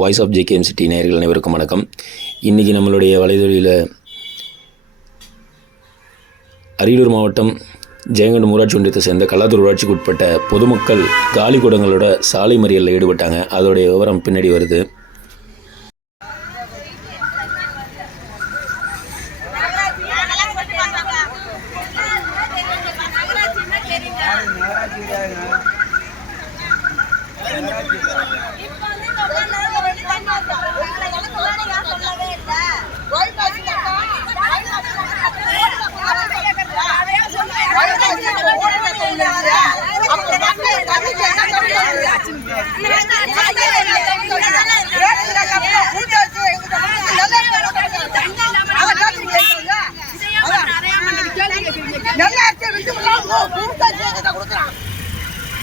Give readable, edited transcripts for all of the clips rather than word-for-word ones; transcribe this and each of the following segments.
Voice of JKM city நேயர்கள் அனைவருக்கும் வணக்கம். இன்றைக்கி நம்மளுடைய வலைதொழியில் அரியலூர் மாவட்டம் ஜெயங்கொண்டம் ஊராட்சி ஒன்றியத்தை சேர்ந்த கல்லாத்தூர் ஊராட்சிக்கு உட்பட்ட பொதுமக்கள் காலி குடங்களோட சாலை மறியலில் ஈடுபட்டாங்க. அதோடைய விவரம் பின்னாடி வருது.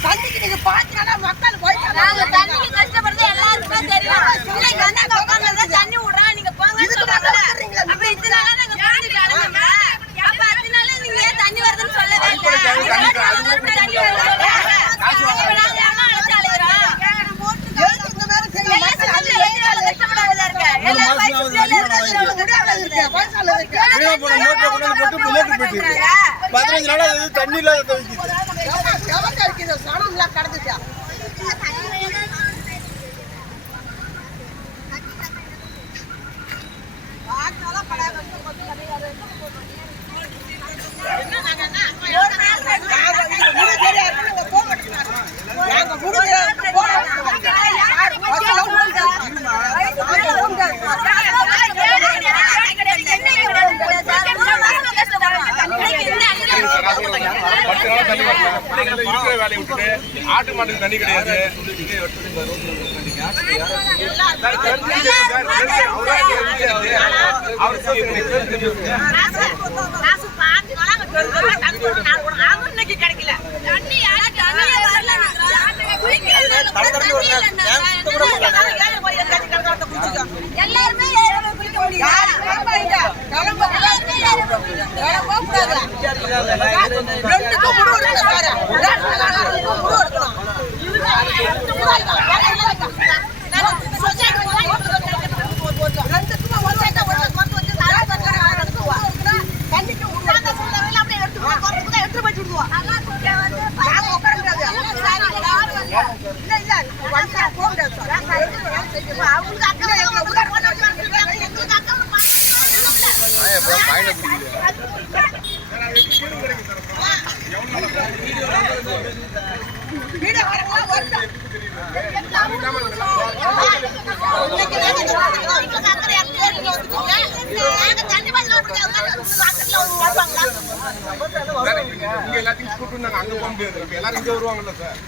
தண்ணிக்கு நீங்க பாத்தீங்கன்னா மக்கள் தண்ணிக்கு கஷ்டப்படுறது எல்லாருக்குமே தெரியும். தண்ணி விடுறா நீங்க போங்க அப்ப இதனால நாங்க அப்ப அதனால நீங்க ஏன் தண்ணி வருதுன்னு சொல்லவே தண்ணி இல்லாத கடந்துச்சா ஆட்டு மாட்டுக்கு தண்ணி கிடையாது. எல்லாத்தையும் கூப்பிட்டு அங்க போக முடியாது. எல்லாரும் இங்க வருவாங்கல்ல சார்.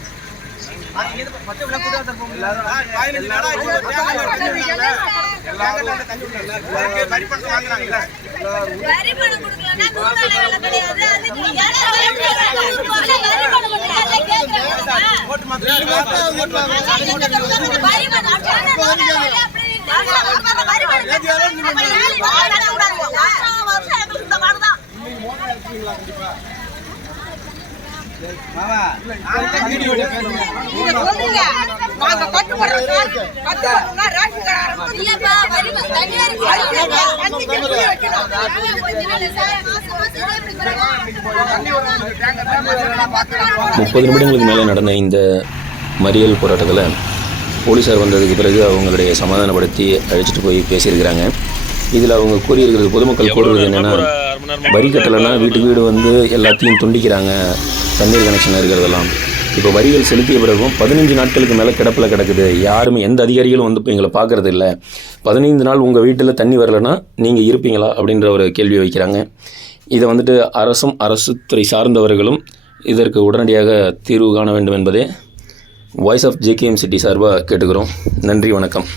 முப்பது நிமிடங்களுக்கு மேலே நடந்த இந்த மறியல் போராட்டத்தில் போலீஸார் வந்ததுக்கு பிறகு அவங்களுடைய சமாதானப்படுத்தி அழைச்சிட்டு போய் பேசியிருக்கிறாங்க. இதில் அவங்க கூறியிருக்கிறது, பொதுமக்கள் கூறுறது என்னென்னா, வரி கட்டலைன்னா வீட்டுக்கு வீடு வந்து எல்லாத்தையும் துண்டிக்கிறாங்க, தண்ணீர் கனெக்ஷன் இருக்கிறதெல்லாம். இப்போ வரிகள் செலுத்திய பிறகும் 15 நாட்களுக்கு மேலே கிடப்பில் கிடக்குது. யாருமே எந்த அதிகாரிகளும் வந்து இப்போ எங்களை பார்க்குறது இல்லை. 15 நாள் உங்கள் வீட்டில் தண்ணி வரலைன்னா நீங்கள் இருப்பீங்களா அப்படின்ற ஒரு கேள்வியை வைக்கிறாங்க. இதை வந்துட்டு அரசும் அரசு துறை சார்ந்தவர்களும் இதற்கு உடனடியாக தீர்வு காண வேண்டும் என்பதே வாய்ஸ் ஆஃப் ஜேகேஎம் சிட்டி சார்பாக கேட்டுக்கிறோம். நன்றி, வணக்கம்.